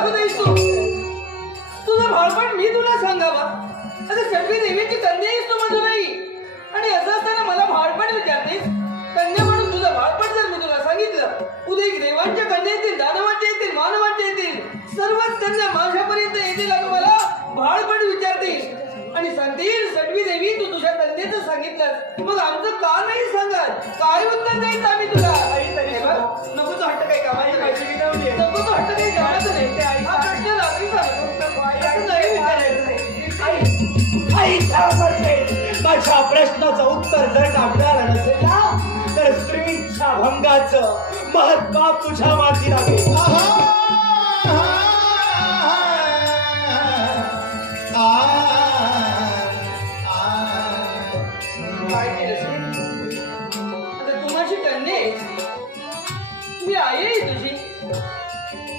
सांगू नाहीस तू? तुझं बाळपण मी तुला सांगावा? अरे सटवी देवीची कन्या आहेस तू मधुराई, आणि असं असताना मला बाळपण विचारतेस? कन्या म्हणून तुझं बाळपण जर मी तुला सांगितलं, उद्या देवांच्या कन्या येतील, दानवांच्या येतील, मानवांच्या येतील, सर्वच कन्या माझ्यापर्यंत येतील आणि मला बाळपण विचारतील आणि सांगतील सटवी देवी तू तुझ्या कन्येचं सांगितलं, मग आमचं का नाही सांगत? काय उत्तर द्यायचं आम्ही तुला? नको तो हट्ट काही कामाची माहिती विनवली, नको तो हट्ट काही कामाचं नाही. हा प्रश्न रात्रीचा असं नाही विचारायचं नाही. आई माझ्या प्रश्नाचं उत्तर जर का मिळालं नसेल ना, तर स्त्रीच्या भंगाचं महत्त्व तुझ्या माती लागेल.